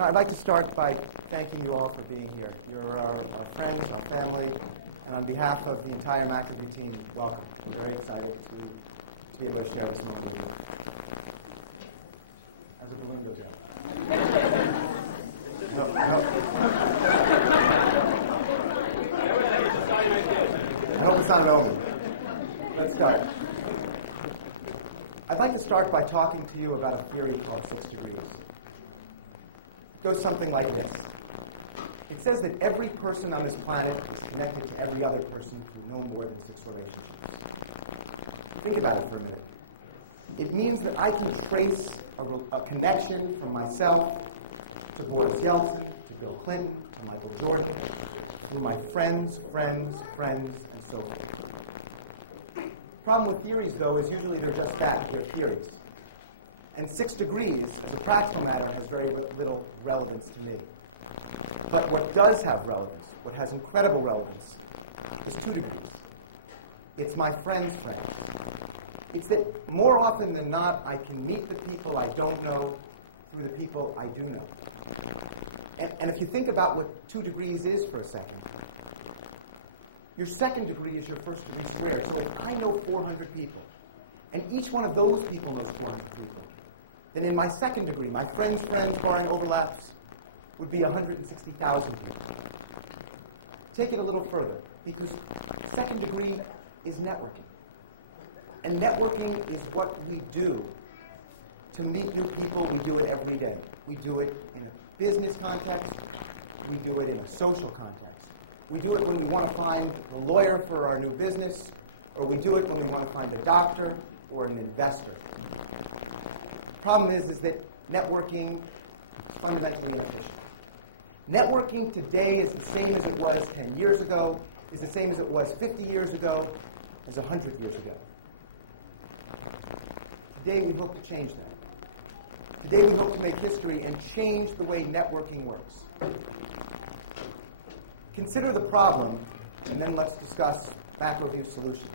Now, I'd like to start by thanking you all for being here. You're our friends, our family, and on behalf of the entire McAfee team, welcome. We're very excited to be able to share this moment with you. How's the balloon go down? No. I hope it's not an omen. Let's start. I'd like to start by talking to you about a theory called 6 degrees. It goes something like this. It says that every person on this planet is connected to every other person through no more than 6 relationships. Think about it for a minute. It means that I can trace a connection from myself to Boris Yeltsin, to Bill Clinton, to Michael Jordan, through my friends, and so forth. The problem with theories, though, is usually they're just that, they're theories. And 6 degrees, as a practical matter, has very little relevance to me. But what does have relevance, what has incredible relevance, is 2 degrees. It's my friend's friend. It's that more often than not, I can meet the people I don't know through the people I do know. And if you think about what 2 degrees is for a second, your second degree is your first degree squared. So if I know 400 people, and each one of those people knows 400 people, then in my second degree, my friends, barring overlaps, would be 160,000 people. Take it a little further, because second degree is networking. And networking is what we do to meet new people. We do it every day. We do it in a business context. We do it in a social context. We do it when we want to find a lawyer for our new business, or we do it when we want to find a doctor or an investor. The problem is that networking is fundamentally inefficient. Networking today is the same as it was 10 years ago, is the same as it was 50 years ago, as 100 years ago. Today we hope to change that. Today we hope to make history and change the way networking works. Consider the problem, and then let's discuss McAfee's solution.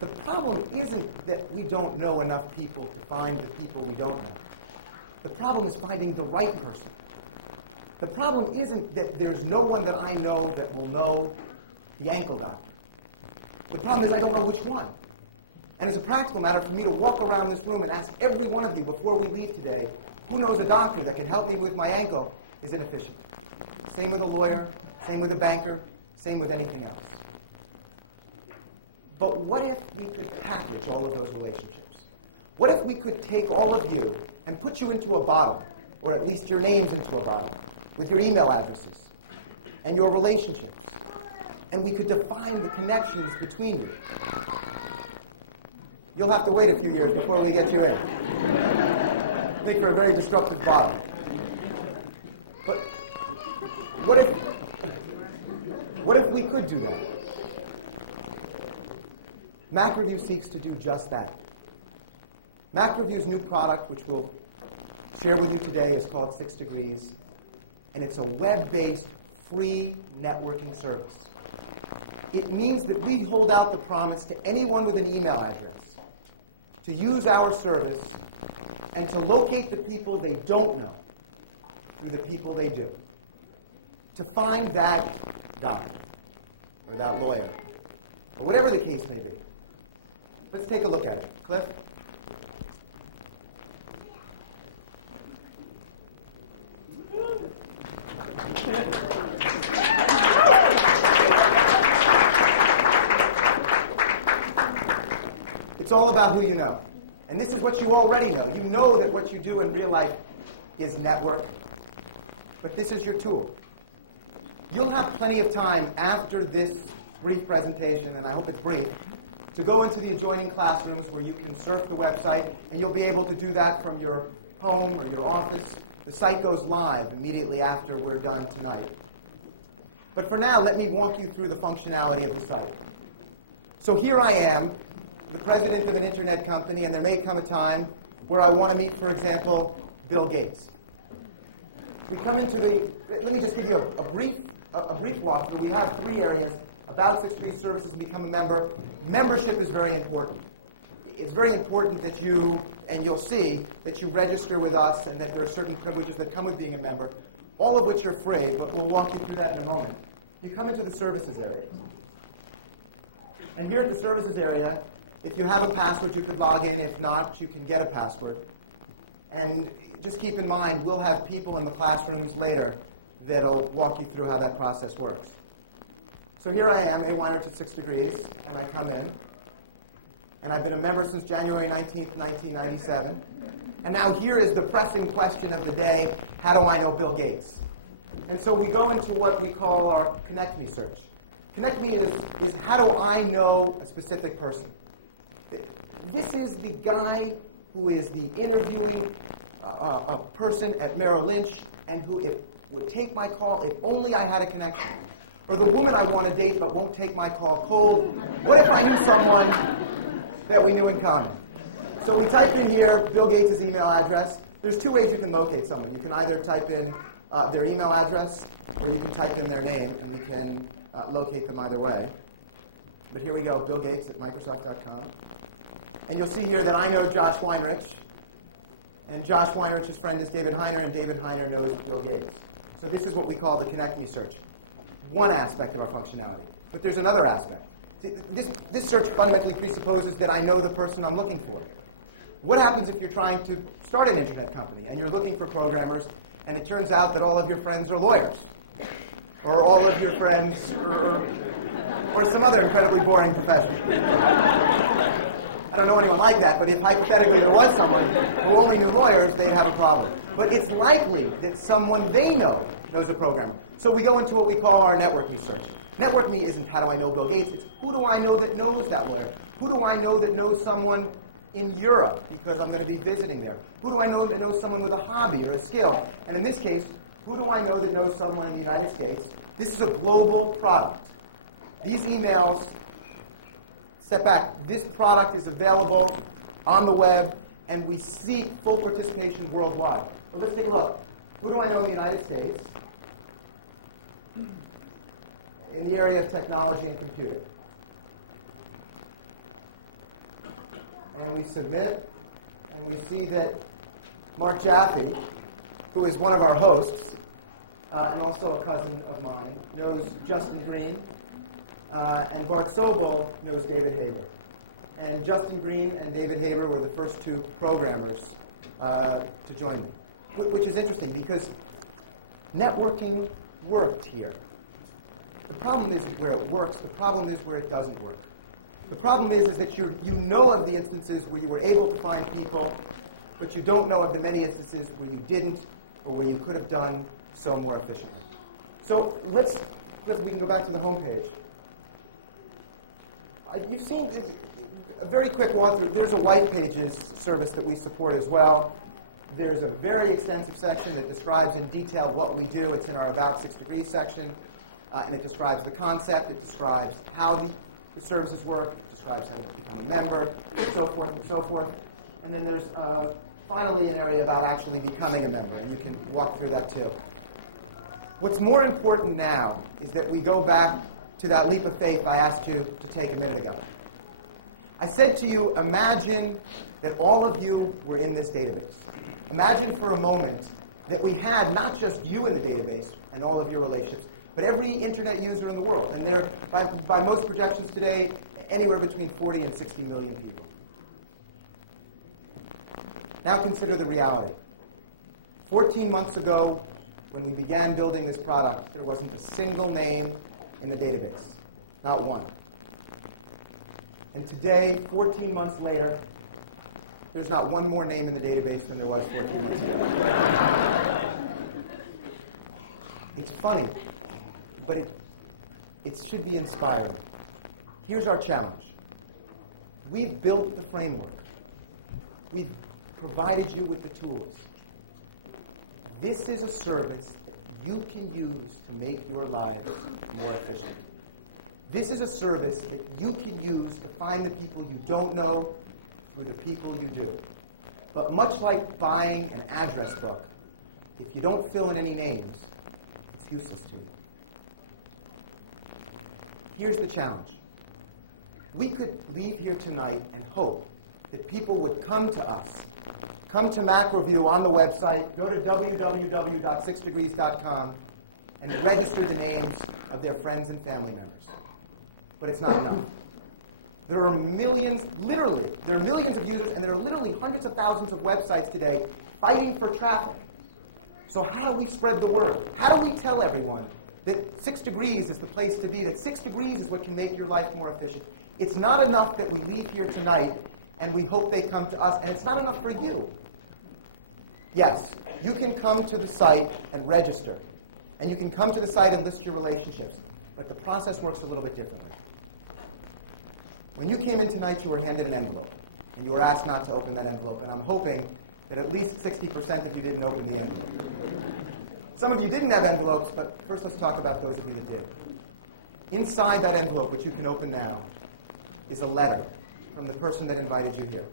The problem isn't that we don't know enough people to find the people we don't know. The problem is finding the right person. The problem isn't that there's no one that I know that will know the ankle doctor. The problem is I don't know which one. And as a practical matter, for me to walk around this room and ask every one of you before we leave today, who knows a doctor that can help me with my ankle, is inefficient. Same with a lawyer, same with a banker, same with anything else. But what if we could package all of those relationships? What if we could take all of you and put you into a bottle, or at least your names into a bottle, with your email addresses and your relationships, and we could define the connections between you? You'll have to wait a few years before we get you in. I think you're a very disruptive bottle. But what if we could do that? MacReview seeks to do just that. MacReview's new product, which we'll share with you today, is called 6 degrees, and it's a web-based free networking service. It means that we hold out the promise to anyone with an email address to use our service and to locate the people they don't know through the people they do. To find that doctor or that lawyer, or whatever the case may be. Let's take a look at it. Cliff? It's all about who you know. And this is what you already know. You know that what you do in real life is network. But this is your tool. You'll have plenty of time after this brief presentation, and I hope it's brief, to go into the adjoining classrooms where you can surf the website, and you'll be able to do that from your home or your office. The site goes live immediately after we're done tonight. But for now, let me walk you through the functionality of the site. So here I am, the president of an internet company, and there may come a time where I want to meet, for example, Bill Gates. We come into let me just give you a brief walkthrough. We have 3 areas: about 6 degrees services and become a member. Membership is very important. It's very important that you and you'll see that you register with us and that there are certain privileges that come with being a member, all of which are free, but we'll walk you through that in a moment. You come into the services area. And here at the services area, if you have a password, you could log in. If not, you can get a password. And just keep in mind, we'll have people in the classrooms later that'll walk you through how that process works. So here I am, A. Weinrich at 6 Degrees, and I come in. And I've been a member since January 19th, 1997. And now here is the pressing question of the day: how do I know Bill Gates? And so we go into what we call our Connect Me search. Connect Me is how do I know a specific person? This is the guy who is the interviewing a person at Merrill Lynch and who would take my call if only I had a connection. Or the woman I want to date but won't take my call cold. What if I knew someone that we knew in common? So we type in here Bill Gates' email address. There's two ways you can locate someone. You can either type in their email address, or you can type in their name, and we can locate them either way. But here we go, Bill Gates at Microsoft.com. And you'll see here that I know Josh Weinrich, and Josh Weinrich's friend is David Heiner, and David Heiner knows Bill Gates. So this is what we call the Connect Me search. One aspect of our functionality. But there's another aspect. This search fundamentally presupposes that I know the person I'm looking for. What happens if you're trying to start an internet company and you're looking for programmers and it turns out that all of your friends are lawyers? Or all of your friends or some other incredibly boring profession? I don't know anyone like that, but if hypothetically there was someone who only knew lawyers, they'd have a problem. But it's likely that someone they know knows a programmer. So we go into what we call our Network Me search. Network Me isn't how do I know Bill Gates, it's who do I know that knows that lawyer? Who do I know that knows someone in Europe because I'm going to be visiting there? Who do I know that knows someone with a hobby or a skill? And in this case, who do I know that knows someone in the United States? This is a global product. These emails, step back, this product is available on the web, and we seek full participation worldwide. But let's take a look. Who do I know in the United States in the area of technology and computing? And we submit, and we see that Mark Jaffe, who is one of our hosts, and also a cousin of mine, knows Justin Green, and Bart Sobel knows David Haber. And Justin Green and David Haber were the first two programmers to join me, which is interesting because networking worked here. The problem isn't where it works. The problem is where it doesn't work. The problem is that you know of the instances where you were able to find people, but you don't know of the many instances where you didn't or where you could have done so more efficiently. So we can go back to the home page. You've seen a very quick walkthrough. There's a white pages service that we support as well. There's a very extensive section that describes in detail what we do. It's in our About 6 Degrees section, and it describes the concept. It describes how the services work. It describes how to become a member, and so forth and so forth. And then there's finally an area about actually becoming a member, and you can walk through that too. What's more important now is that we go back to that leap of faith I asked you to take a minute ago. I said to you, imagine that all of you were in this database. Imagine for a moment that we had not just you in the database and all of your relationships, but every internet user in the world. And there are, by most projections today, anywhere between 40 and 60 million people. Now consider the reality. 14 months ago, when we began building this product, there wasn't a single name in the database. Not one. And today, 14 months later, there's not one more name in the database than there was 14 months ago. It's funny, but it should be inspiring. Here's our challenge. We've built the framework. We've provided you with the tools. This is a service that you can use to make your lives more efficient. This is a service that you can use to find the people you don't know through the people you do. But much like buying an address book, if you don't fill in any names, it's useless to you. Here's the challenge. We could leave here tonight and hope that people would come to us come to MacReview on the website, go to www.sixdegrees.com, and register the names of their friends and family members. But it's not enough. There are millions of users, and there are literally hundreds of thousands of websites today fighting for traffic. So how do we spread the word? How do we tell everyone that 6 Degrees is the place to be, that 6 Degrees is what can make your life more efficient? It's not enough that we leave here tonight and we hope they come to us, and it's not enough for you. Yes, you can come to the site and register, and you can come to the site and list your relationships, but the process works a little bit differently. When you came in tonight, you were handed an envelope, and you were asked not to open that envelope, and I'm hoping that at least 60% of you didn't open the envelope. Some of you didn't have envelopes, but first let's talk about those of you that did. Inside that envelope, which you can open now, is a letter from the person that invited you here.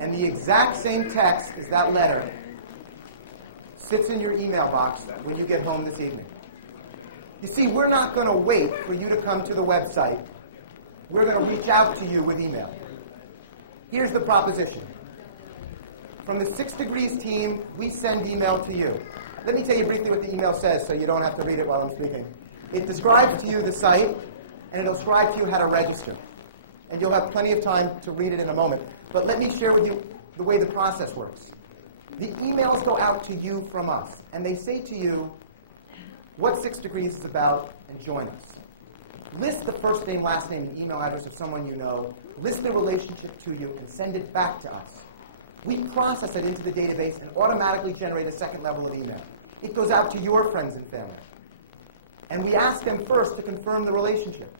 And the exact same text as that letter sits in your email box when you get home this evening. You see, we're not going to wait for you to come to the website. We're going to reach out to you with email. Here's the proposition. From the 6 Degrees team, we send email to you. Let me tell you briefly what the email says so you don't have to read it while I'm speaking. It describes to you the site, and it'll describe to you how to register. And you'll have plenty of time to read it in a moment. But let me share with you the way the process works. The emails go out to you from us, and they say to you what 6 Degrees is about, and join us. List the first name, last name, and email address of someone you know. List the relationship to you, and send it back to us. We process it into the database and automatically generate a second level of email. It goes out to your friends and family. And we ask them first to confirm the relationship.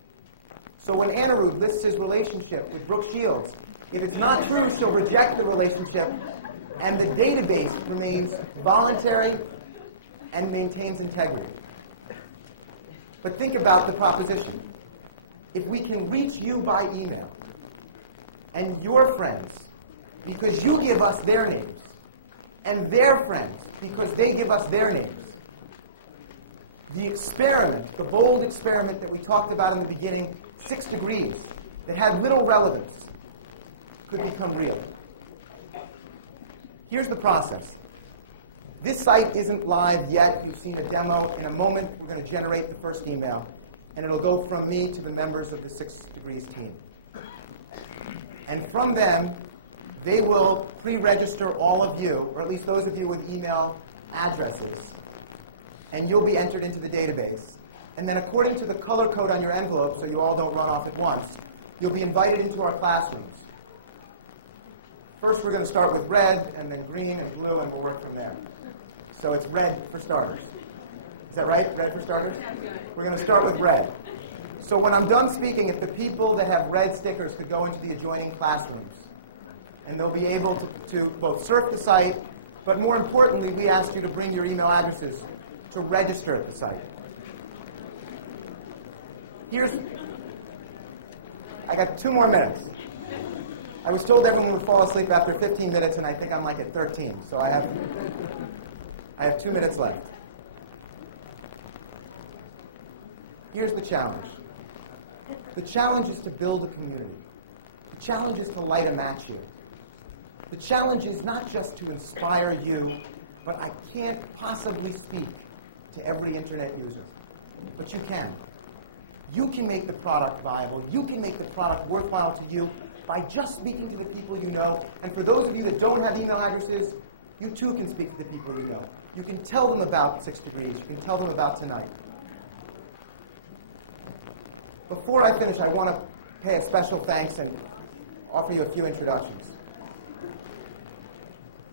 So when Anirudh lists his relationship with Brooke Shields, if it's not true, she'll reject the relationship, and the database remains voluntary and maintains integrity. But think about the proposition. If we can reach you by email, and your friends, because you give us their names, and their friends, because they give us their names, the experiment, the bold experiment that we talked about in the beginning, 6 Degrees, that had little relevance, could become real. Here's the process. This site isn't live yet. You've seen a demo. In a moment, we're going to generate the first email, and it'll go from me to the members of the 6 Degrees team. And from them, they will pre-register all of you, or at least those of you with email addresses, and you'll be entered into the database. And then according to the color code on your envelope, so you all don't run off at once, you'll be invited into our classrooms. First, we're going to start with red, and then green and blue, and we'll work from there. So it's red for starters. Is that right? Red for starters? We're going to start with red. So when I'm done speaking, if the people that have red stickers could go into the adjoining classrooms, and they'll be able to both surf the site, but more importantly, we ask you to bring your email addresses to register at the site. I got 2 more minutes. I was told everyone would fall asleep after 15 minutes, and I think I'm like at 13, so I have 2 minutes left. Here's the challenge. The challenge is to build a community. The challenge is to light a match here. The challenge is not just to inspire you, but I can't possibly speak to every internet user. But you can. You can make the product viable. You can make the product worthwhile to you by just speaking to the people you know. And for those of you that don't have email addresses, you too can speak to the people you know. You can tell them about 6 Degrees. You can tell them about tonight. Before I finish, I want to pay a special thanks and offer you a few introductions.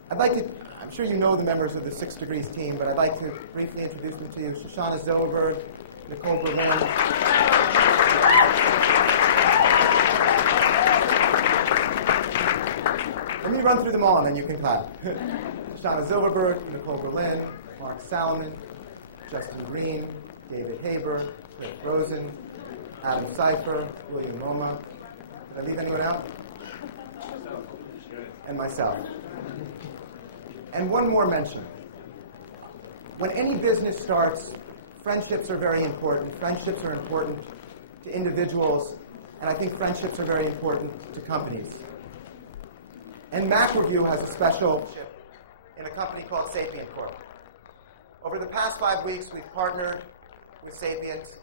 I'm sure you know the members of the 6 Degrees team, but I'd like to briefly introduce them to you. Shoshana Zilberberg, Nicole Berlin. Let me run through them all, and then you can clap. Shoshana Zilberberg, Nicole Berlin, Mark Salomon, Justin Green, David Haber, Rick Rosen, Adam Seifer, William Roma. Did I leave anyone out? And myself. And one more mention. When any business starts, friendships are very important. Friendships are important to individuals And I think friendships are very important to companies. And MacReview has a special in a company called Sapient Corp. Over the past 5 weeks, we've partnered with Sapient.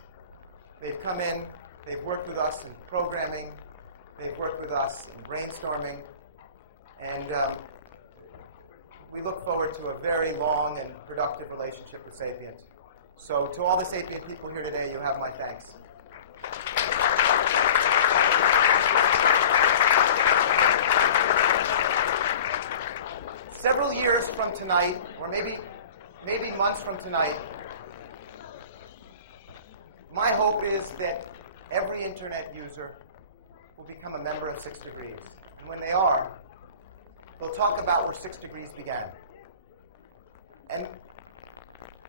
They've come in, they've worked with us in programming, they've worked with us in brainstorming, and we look forward to a very long and productive relationship with Sapient. So to all the Sapient people here today, you have my thanks. Several years from tonight, or maybe months from tonight, my hope is that every internet user will become a member of 6 Degrees. And when they are, they'll talk about where 6 Degrees began. And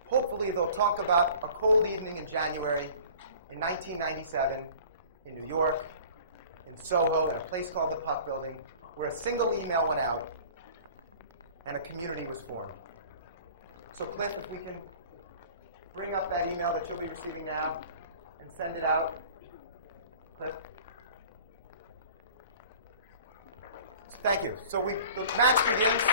hopefully they'll talk about a cold evening in January in 1997 in New York, in Soho, in a place called the Puck Building, where a single email went out and a community was formed. So Cliff, if we can bring up that email that you'll be receiving now and send it out. Cliff. Thank you. So the match begins.